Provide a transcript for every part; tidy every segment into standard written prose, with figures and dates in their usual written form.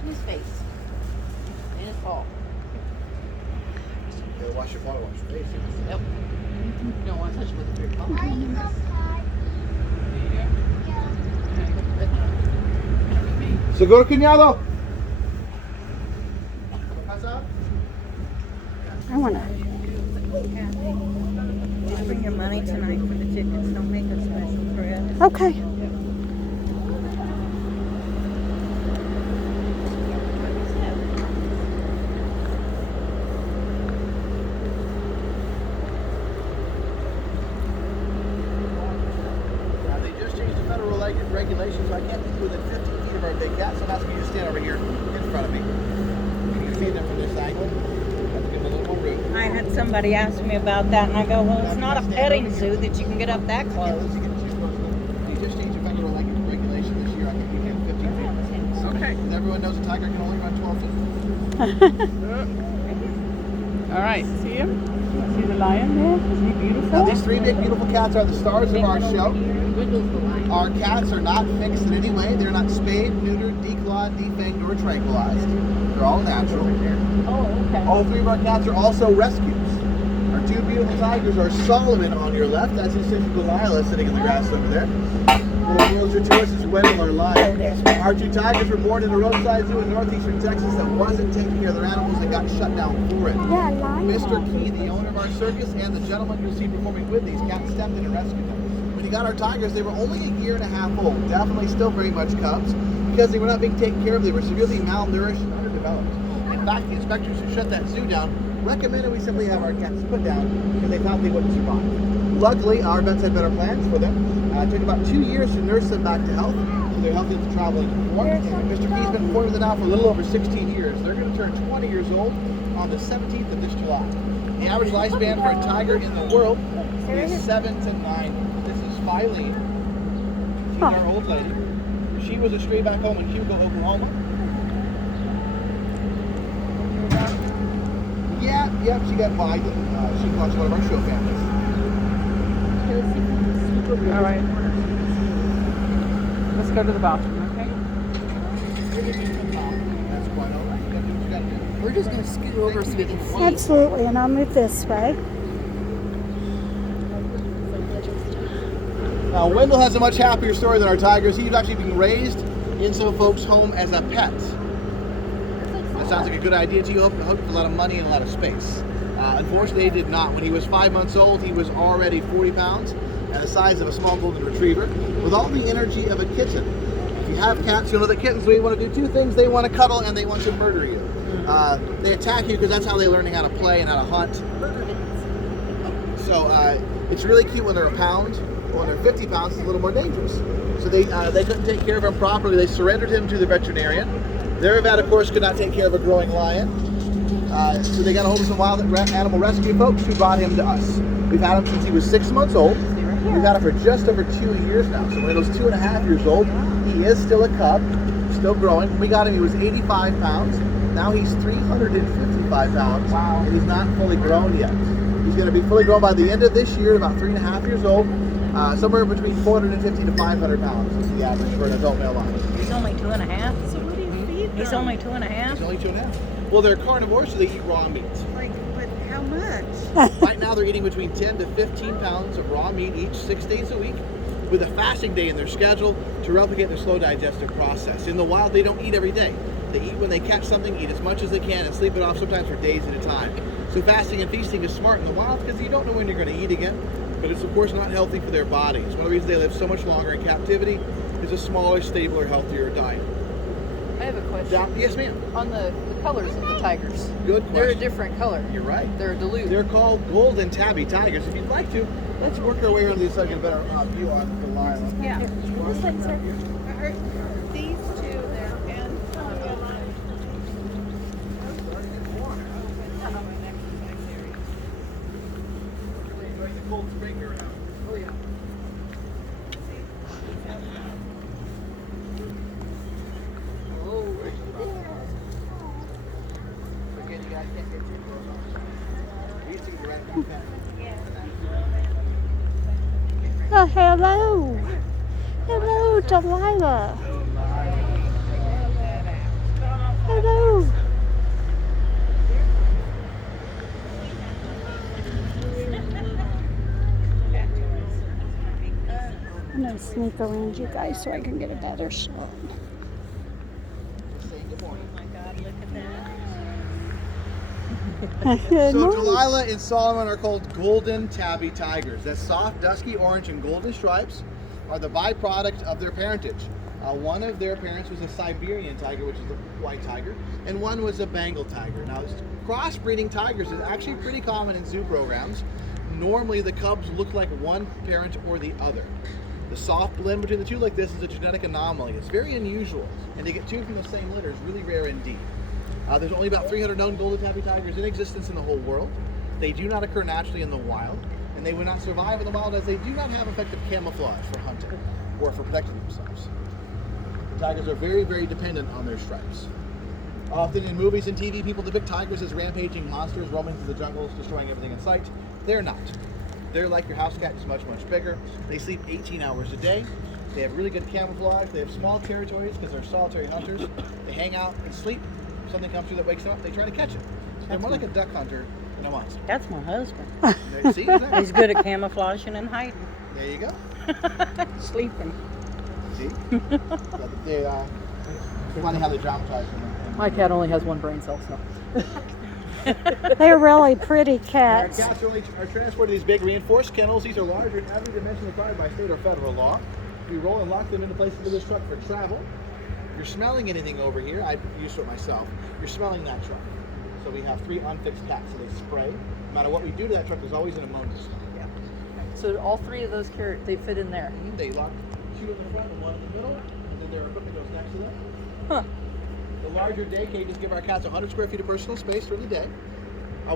washing his face and his paw. Yeah, wash your paw, wash your face. Yep. You don't want to touch it with a dirty paw. Seguro cuñado. I want to. Just bring your money tonight for the tickets. Don't make a special trip. Okay. They just changed the federal regulations, so I can't be within 15 feet of our big cat, so I'm asking you to stand over here in front of me. You can see them from this angle. Have to give them a little more room. I had somebody ask me about that, and I go, well, it's not a petting zoo that you can get up that close. They just changed the federal regulation this year. I think you can 15 feet. Okay. Because everyone knows a tiger can only run 12 feet. All right. See him? See the lion there? Isn't he beautiful? Now, these three big, beautiful cats are the stars of our show. Wiggles the lion. Our cats are not fixed in any way. They're not spayed, neutered, declawed, defanged, or tranquilized. They're all natural. Oh, okay. All three of our cats are also rescues. Our two beautiful tigers are Solomon on your left. That's his sister Delilah sitting in the grass over there. Little girls are to us is Wendell, our lion. Our two tigers were born in a roadside zoo in northeastern Texas that wasn't taking care of their animals and got shut down for it. Yeah, lion. Mr. Key, the owner of our circus, and the gentleman you'll see performing with these cats stepped in and rescued them. When he got our tigers, they were only a year and a half old. Definitely still very much cubs because they were not being taken care of. They were severely malnourished and underdeveloped. In fact, the inspectors who shut that zoo down recommended we simply have our cats put down because they thought they wouldn't survive. Luckily, our vets had better plans for them. It took about 2 years to nurse them back to health, so they're healthy to travel and perform. Mr. Key's been performing with them now for a little over 16 years. They're going to turn 20 years old on the 17th of this July. The average lifespan for a tiger in the world is 7 to 9. This is Filene. She's our old lady. She was a stray back home in Hugo, Oklahoma. Yeah, she got by. She watched one of our show families. All right. Let's go to the bathroom, okay? That's quite all right. You gotta do what you gotta do. We're just going to scoot over so we can see. Absolutely, and I'll move this way. Now, Wendell has a much happier story than our tigers. He was actually being raised in some folks' home as a pet. That sounds like a good idea to you. Hooked a lot of money and a lot of space. Unfortunately, he did not. When he was 5 months old, he was already 40 pounds and the size of a small golden retriever with all the energy of a kitten. If you have cats, you'll know that kittens really want to do two things. They want to cuddle and they want to murder you. They attack you because that's how they're learning how to play and how to hunt. So it's really cute when they're a pound. When they're 50 pounds, it's a little more dangerous. So they couldn't take care of him properly. They surrendered him to the veterinarian. Their vet, of course, could not take care of a growing lion. So they got a hold of some wild animal rescue folks who brought him to us. We've had him since he was 6 months old. We've had him for just over 2 years now. So when he was 2.5 years old, he is still a cub, still growing. When we got him, he was 85 pounds. Now he's 355 pounds. Wow. And he's not fully grown yet. He's going to be fully grown by the end of this year, about 3.5 years old. Somewhere between 450 to 500 pounds is the average for an adult male lion. He's only 2.5. So what do you feed them? He's only 2.5. He's only 2.5. Well, they're carnivores, so they eat raw meat. But how much? Right now, they're eating between 10 to 15 pounds of raw meat each, 6 days a week, with a fasting day in their schedule to replicate their slow digestive process. In the wild, they don't eat every day. They eat when they catch something, eat as much as they can, and sleep it off sometimes for days at a time. So fasting and feasting is smart in the wild because you don't know when you're going to eat again, but it's of course not healthy for their bodies. One of the reasons they live so much longer in captivity is a smaller, stabler, healthier diet. I have a question. Yes, ma'am. On the colors of the tigers. Good question. They're a different color. You're right. They're a Duluth. They're called golden tabby tigers. If you'd like to, let's work our way around this so I get a better view on the lion. Yeah. This way, sir. These two there and Oh, yeah. Again, you guys can't get too close on. These things are right down pat. Oh, hello. Hello, Delilah. hello. I'm gonna sneak around you guys so I can get a better shot. Say good morning. Oh my God, look at that. Good So morning. Delilah and Solomon are called golden tabby tigers. That soft, dusky orange and golden stripes are the byproduct of their parentage. One of their parents was a Siberian tiger, which is the white tiger, and one was a Bengal tiger. Now, crossbreeding tigers is actually pretty common in zoo programs. Normally, the cubs look like one parent or the other. The soft blend between the two like this is a genetic anomaly. It's very unusual, and to get two from the same litter is really rare indeed. There's only about 300 known golden tabby tigers in existence in the whole world. They do not occur naturally in the wild, and they would not survive in the wild as they do not have effective camouflage for hunting or for protecting themselves. The tigers are very, very dependent on their stripes. Often in movies and TV, people depict tigers as rampaging monsters roaming through the jungles, destroying everything in sight. They're not. They're like your house cat, just much, much bigger. They sleep 18 hours a day. They have really good camouflage. They have small territories because they're solitary hunters. They hang out and sleep. If something comes through that wakes them up, they try to catch it. So they're more like a duck hunter than a monster. That's my husband. There, see, isn't He's good at camouflaging and hiding. There you go. Sleeping. See? So it's funny how they dramatize them. My cat only has one brain cell, so. They're really pretty Our cats. cats are transported to these big reinforced kennels. These are larger in every dimension required by state or federal law. We roll and lock them into places with this truck for travel. If you're smelling anything over here, I used to it myself, you're smelling that truck. So we have 3 unfixed cats, so they spray. No matter what we do to that truck, there's always an ammonia smell. Yeah. So all 3 of those they fit in there. They lock 2 in the front and 1 in the middle, and then their equipment goes next to them. Huh. The larger day cages give our cats 100 square feet of personal space for the day.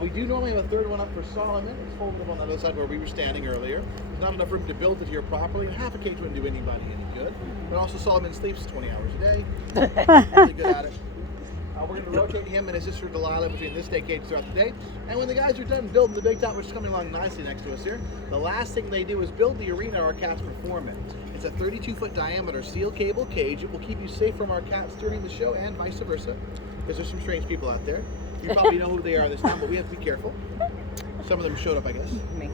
We do normally have a third one up for Solomon. It's folded up on the other side where we were standing earlier. There's not enough room to build it here properly, and half a cage wouldn't do anybody any good. But also Solomon sleeps 20 hours a day. Really good at it. We're going to rotate him and his sister Delilah between this day cage throughout the day. And when the guys are done building the big top, which is coming along nicely next to us here, the last thing they do is build the arena our cats perform in. It's a 32-foot diameter steel cable cage. It will keep you safe from our cats during the show and vice versa, because there's some strange people out there. You probably know who they are this time, but we have to be careful. Some of them showed up, I guess. Me.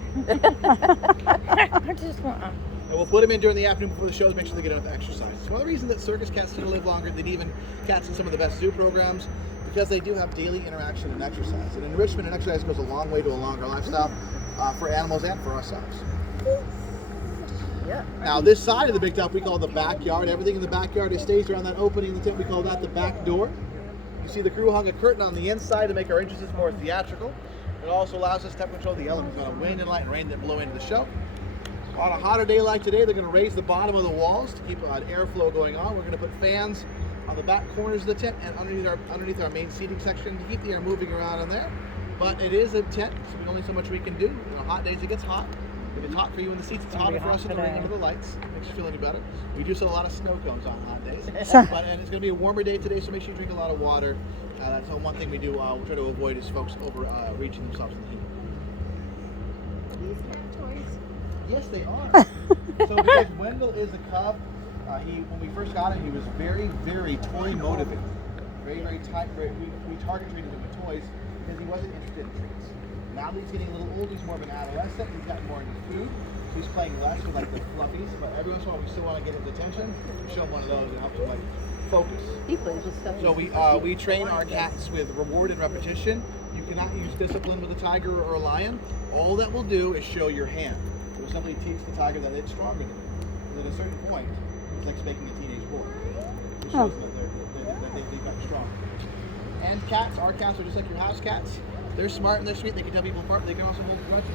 I just want. And we'll put them in during the afternoon before the shows, make sure they get enough exercise. It's one of the reasons that circus cats tend to live longer than even cats in some of the best zoo programs, because they do have daily interaction and exercise. And enrichment and exercise goes a long way to a longer lifestyle for animals and for ourselves. Yeah. Now this side of the big top we call the backyard. Everything in the backyard is staged around that opening in the tent. We call that the back door. You see the crew hung a curtain on the inside to make our entrances more theatrical. It also allows us to control the elements on wind and light and rain that blow into the show. On a hotter day like today, they're going to raise the bottom of the walls to keep airflow going on. We're going to put fans on the back corners of the tent and underneath our main seating section to keep the air moving around in there. But it is a tent, so there's only so much we can do. On hot days, it gets hot. If it's hot for you in the seats, it's hotter for us in the ring under the lights. Makes you feel any better. We do sell a lot of snow cones on hot days. And it's going to be a warmer day today, so make sure you drink a lot of water. That's one thing we do. We try to avoid is folks overreaching themselves in the heat. These cat toys. Yes, they are. So because Wendell is a cub, when we first got him, he was very, very toy motivated. Very, very tight. We target treated him with toys because he wasn't interested in treats. Now that he's getting a little older, he's more of an adolescent. He's gotten more into food. So he's playing less with like the fluffies, but every once in a while we still want to get his attention. We show him one of those and help him like focus. He plays with stuff. So we train our cats with reward and repetition. You cannot use discipline with a tiger or a lion. All that will do is show your hand. It will simply teach the tiger that it's stronger than you. Because at a certain point, it's like spanking a teenage boy. It shows them that they've become strong. And cats, our cats are just like your house cats. They're smart and they're sweet. They can tell people apart. But they can also hold grudges.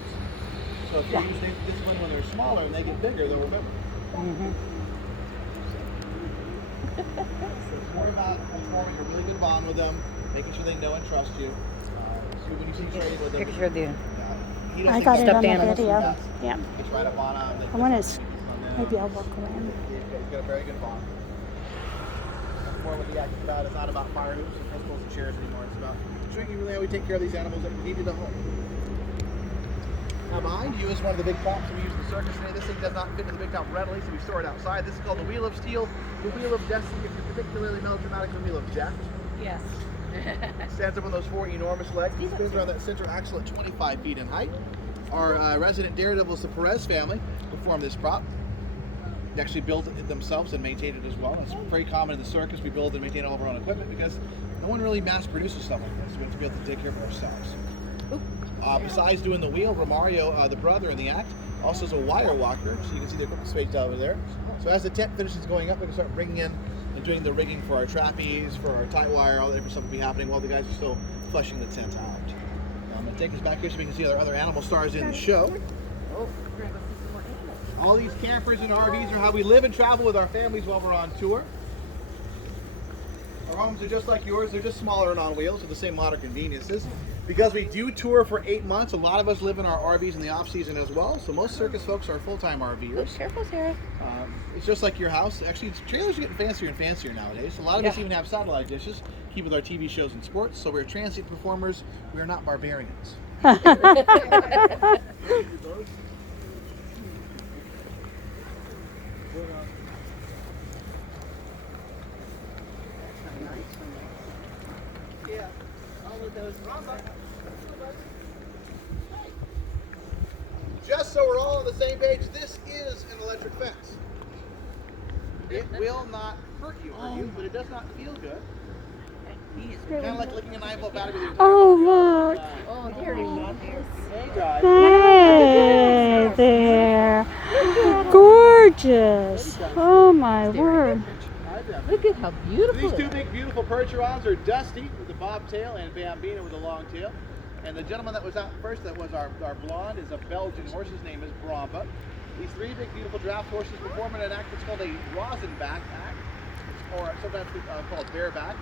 So if you use discipline when they're smaller and they get bigger, they'll remember. Mm-hmm. So it's more about forming a really good bond with them, making sure they know and trust you. So when you see trading with them, Picture of the. he doesn't I got it think on Stuffed the animals. video. Yeah. it's right up on them. I want to. Maybe I'll walk around. He's got a very good bond. That's more what the act is about. It's not about fire hoops and pistols and chairs anymore. It's about showing you really how we take care of these animals that we need in the home. Behind you is one of the big props we use in the circus today. This thing does not fit in the big top readily, so we store it outside. This is called the Wheel of Steel, the Wheel of Destiny, if you're particularly melodramatic, the Wheel of Death. Yes. It stands up on those 4 enormous legs. It spins around that center axle at 25 feet in height. Our resident daredevils, the Perez family, perform this prop. They actually build it themselves and maintain it as well. It's very common in the circus. We build and maintain all of our own equipment because no one really mass produces stuff like this. We have to be able to take care of it ourselves. Besides doing the wheel, Romario, the brother in the act, also is a wire walker, so you can see the equipment spaced out over there. So as the tent finishes going up, we can start bringing in and doing the rigging for our trapeze, for our tight wire, all the different stuff will be happening while the guys are still fleshing the tent out. I'm going to take us back here so we can see our other animal stars in the show. All these campers and RVs are how we live and travel with our families while we're on tour. Our homes are just like yours, they're just smaller and on wheels with the same modern conveniences. Because we do tour for 8 months, a lot of us live in our RVs in the off season as well. So most circus folks are full-time RVers. Careful, Sarah. It's just like your house. Actually, trailers are getting fancier and fancier nowadays. A lot of us even have satellite dishes, keep with our TV shows and sports. So we're transient performers. We are not barbarians. Yeah. All of those. Just so we're all on the same page, this is an electric fence. It will not hurt you, but it does not feel good. Kind of like licking a 9-volt battery with your Oh, look. Oh, there he is. Hey guys. Hey there. Gorgeous. Oh, my word. Look at how beautiful. These 2 big, beautiful Percherons are Dusty with the bobtail and Bambina with the long tail. And the gentleman that was out first, that was our blonde, is a Belgian horse. His name is Bromba. These 3 big, beautiful draft horses perform in an act that's called a Rosenbach act, or sometimes called bareback.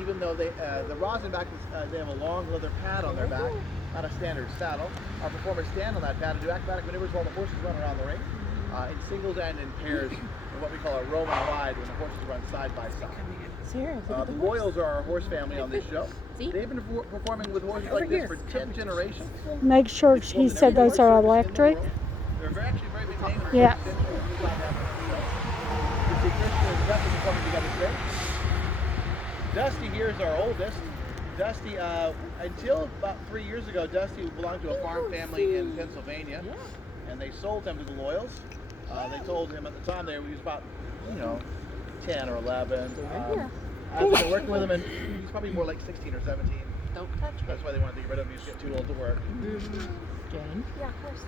Even though the Rosenbach is, they have a long leather pad on their back, not a standard saddle. Our performers stand on that pad and do acrobatic maneuvers while the horses run around the ring, in singles and in pairs, in what we call a Roman ride, when the horses run side by side. The Royals are our horse family on this show. They've been performing with horses like this for 10 generations. Make sure he said those are electric. They're actually very big names. Yeah. Dusty here is our oldest. Dusty, until about 3 years ago, Dusty belonged to a farm family in Pennsylvania, and they sold him to the Loyals. They told him at the time he was about, 10 or 11. I've been working with him, and he's probably more like 16 or 17. Don't touch me. That's why they wanted to get rid of him. He was getting too old to work. Jane? Yeah, of course.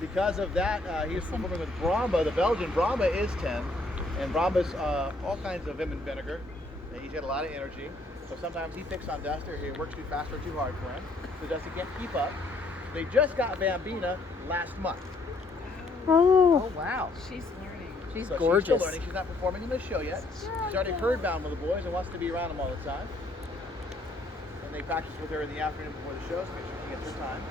Because of that, he was performing with Bromba, the Belgian. Bromba is 10, and Bromba's all kinds of vim and vinegar. He's got a lot of energy, so sometimes he picks on Dusty, or he works too fast or too hard for him, so Dusty can't keep up. They just got Bambina last month. Oh. Wow. She's learning. She's So gorgeous. she's still learning. She's not performing in the show yet. She's already herd bound with the boys and wants to be around them all the time. And they practice with her in the afternoon before the show, so make sure she gets her time.